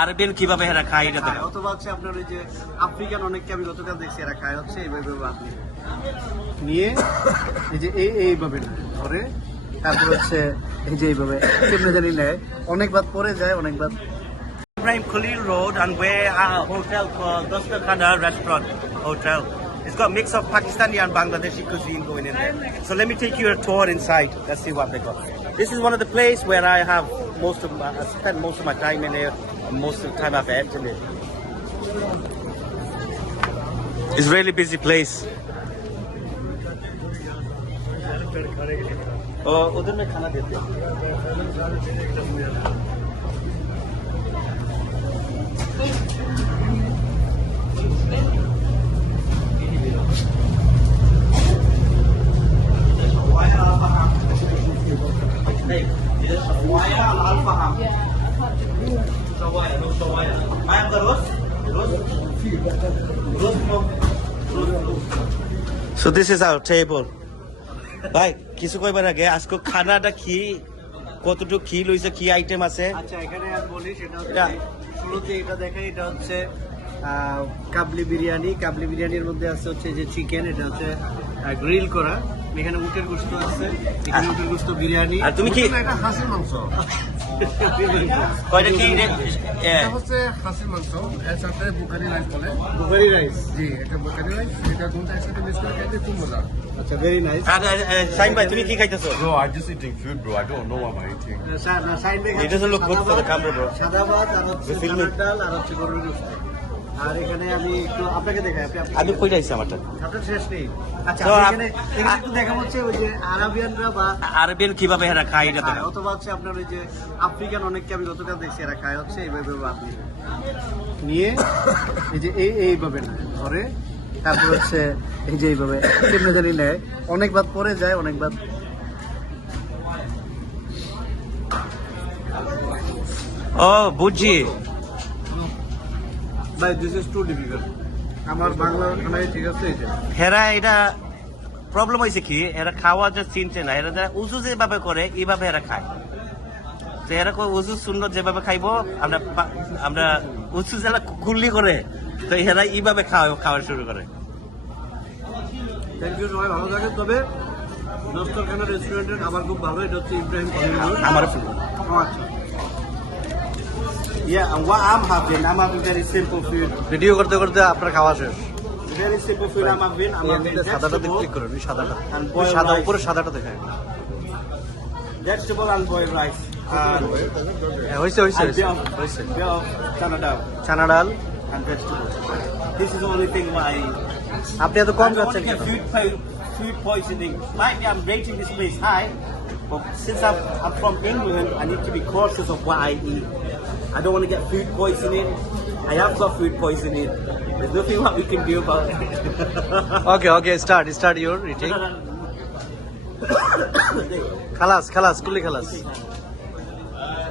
আরবেন কিভাবে এরা খায় এটা খায়। দেখো অথবা হচ্ছে আপনার ওই যে আফ্রিকান অনেককে আমি গতকাল দেখছি এরা খায় হচ্ছে এইভাবে আপনি নিয়ে এই যে এই এইভাবে নেয় ধরে তারপর হচ্ছে এই যে এইভাবে কেমনে জানি নেয় অনেক বাদ পরে যায় অনেক বাদ Ibrahim Khalil Road and we're at a hotel called Dostar Khana Restaurant Hotel. It's got a mix of Pakistani and Bangladeshi cuisine going in there. So let me take you a tour inside. Let's see what they got. This is one of the places where I have most of my, I spend most of my time in here and most of the time I've had in it. It's really busy place. Oh, उधर में खाना देते हैं So this is our table. ভাই কিছু কইবার আগে আজকে খানাটা কি কতটুকু কি লইছে কি আইটেম আছে আচ্ছা এখানে আমি বলি সেটা হচ্ছে এটা- শুরুতে এটা হচ্ছে কাবলি বিরিয়ানি কাবলি বিরিয়ানির মধ্যে আছে হচ্ছে যে চিকেন এটা হচ্ছে গ্রিল করা। এখানে উটের গোস্ত আছে এখানে উটের গোস্ত বিরিয়ানি। আর তুমি কি এটা হাসির মাংস। কয়টা কি এটা হচ্ছে হাসির মাংস এর সাথে বুকারি রাইস বলে। জি এটা বুকারি রাইস এটা দুটো একসাথে মিক্স করে খাইতে খুব মজা। আচ্ছা ভেরি নাইস আর, সাইন ভাই তুমি কি খাইতেছো? I'm eating. It doesn't look good for the camera, bro. সাদা ভাত আর হচ্ছে ডাল আর গরুর গোস্ত আর এখানে আমি একটু আপনাকে দেখাই আপনি আপনি- আমি কইটা আইছি আমারটা। আপনার শেষ নেই। আচ্ছা এখানে একটু দেখা হচ্ছে ওই যে আরাবিয়ানরা বা আরবেন কীভাবে এরা খায় এটা খায়, অথবা হচ্ছে আপনার ওই যে আফ্রিকান অনেককে আমি গতকাল দেখছি এরা খায় হচ্ছে এইভাবে আপনি নিয়ে এই যে এই এইভাবে ধরে তারপর হচ্ছে এই যে এইভাবে কেমনে জানি নেয়। অনেক বাদ পরে যায় অনেক বাদ ও বুঝছি। ভাই দিস ইজ টু ডিফিকাল্ট আমার বাংলা খানায় ঠিক আছে এই যে। হেরা এটা প্রবলেম হয়েছে কি? এরা খাওয়া যে চিনছে না এরা যারা উজু যেভাবে করে এইভাবে এরা খায়। তো এরা উজু সুন্দর যেভাবে খাইবো আমরা আমরা উজু যারা কুল্লি করে তো এরা এইভাবে খাওয়া খাওয়া শুরু করে। থ্যাংক ইউ সবাই ভালো থাকেন। তবে নস্তরখানা রেস্টুরেন্টের খাবার খুব ভালো এটা হচ্ছে ইব্রাহিম আমার আচ্ছা। Yeah, and what I'm having, I'm having very simple food. Video করতে করতে আপনার খাওয়া শেষ Very simple food I'm having. I'm having সাদাটাতে vegetable, ক্লিক করুন ওই সাদাটা And ওই সাদা. উপরে সাদাটা দেখায় vegetable and boiled rice. হ্যাঁ, of, হয়েছে bit of chana dal চানা ডাল and vegetables. This is the only thing why আপনি এত কম get কেন food, po- food poisoning. Maybe I'm rating this place high, but since I'm, I'm from England, I need to be cautious of what I eat. I don't want to get food poisoning. I have got food poisoning. There's nothing what we can do about it. okay, okay, start, start your retake. khalas, khalas, kulli khalas.